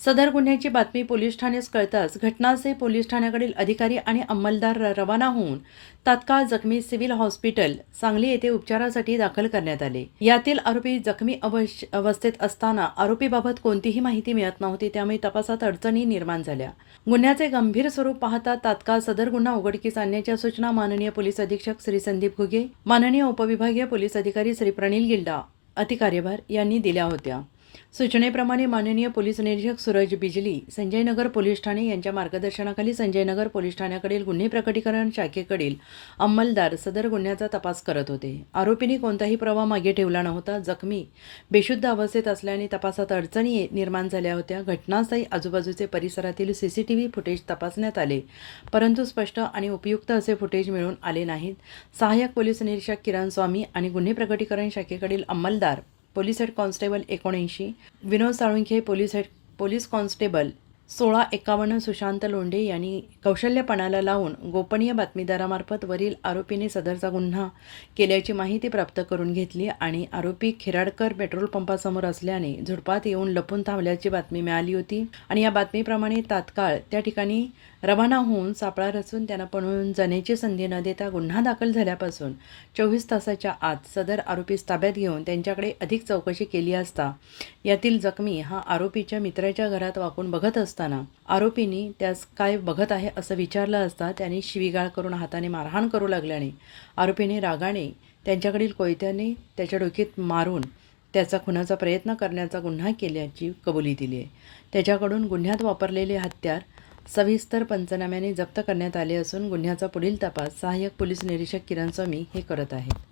सदर गुन्ह्याची बातमी पोलीस ठाण्यास कळताच घटनास्थळी पोलीस ठाण्याकडील अधिकारी आणि अंमलदार रवाना होऊन तात्काळ जखमी सिव्हिल हॉस्पिटल सांगली येथे उपचारासाठी दाखल करण्यात आले। यातील आरोपी जखमी अवस्थेत असताना आरोपीबाबत कोणतीही माहिती मिळत नव्हती, त्यामुळे तपासात अडचणी निर्माण झाल्या। गुन्ह्याचे गंभीर स्वरूप पाहता तात्काळ सदर गुन्हा उघडकीस आणण्याच्या सूचना माननीय पोलीस अधीक्षक श्री संदीप घुगे, माननीय उपविभागीय पोलीस अधिकारी श्री प्रणील गिल्डा अतिकार्यभार यांनी दिल्या होत्या। सूचनेप्रमाणे माननीय पोलीस निरीक्षक सूरज बिजली, संजयनगर पोलीस ठाणे यांच्या मार्गदर्शनाखाली संजयनगर पोलीस ठाण्याकडील गुन्हे प्रकटीकरण शाखेकडील अंमलदार सदर गुन्ह्याचा तपास करत होते। आरोपींनी कोणताही पुरावा मागे ठेवला नव्हता। जखमी बेशुद्ध अवस्थेत असल्याने तपासात अडचणी निर्माण झाल्या होत्या। घटनास्थळी आजूबाजूचे परिसरातील CCTV फुटेज तपासण्यात आले, परंतु स्पष्ट आणि उपयुक्त असे फुटेज मिळून आले नाहीत। सहाय्यक पोलीस निरीक्षक किरण स्वामी आणि गुन्हे प्रकटीकरण शाखेकडील अंमलदार पोलीस हेड कॉन्स्टेबल 79, विनोद साळुंखे पोलीस कॉन्स्टेबल 1651 सुशांत लोंढे यांनी कौशल्यपणाला लावून गोपनीय बातमीदारामार्फत वरील आरोपीने सदरचा गुन्हा केल्याची माहिती प्राप्त करून घेतली आणि आरोपी खिराडकर पेट्रोल पंपासमोर असल्याने झुडपात येऊन लपून थांबल्याची बातमी मिळाली होती आणि या बातमीप्रमाणे तात्काळ त्या ठिकाणी रवाना होऊन सापळा रचून त्यांना पळून जाण्याची संधी न देता गुन्हा दाखल झाल्यापासून 24 तासाच्या आत सदर आरोपीस ताब्यात घेऊन त्यांच्याकडे अधिक चौकशी केली असता यातील जखमी हा आरोपीच्या मित्राच्या घरात वाकून बघत असताना आरोपींनी त्यास काय बघत आहे असं विचारलं असता त्याने शिवीगाळ करून हाताने मारहाण करू लागल्याने आरोपीने रागाने त्यांच्याकडील कोयत्याने त्याच्या डोक्यात मारून त्याचा खुनाचा प्रयत्न करण्याचा गुन्हा केल्याची कबुली दिली आहे। त्याच्याकडून गुन्ह्यात वापरलेले हत्यार सविस्तर पंचनाम्याने जप्त करण्यात आले असून गुन्ह्याचा पुढील तपास सहाय्यक पोलीस निरीक्षक किरण स्वामी हे करत आहेत।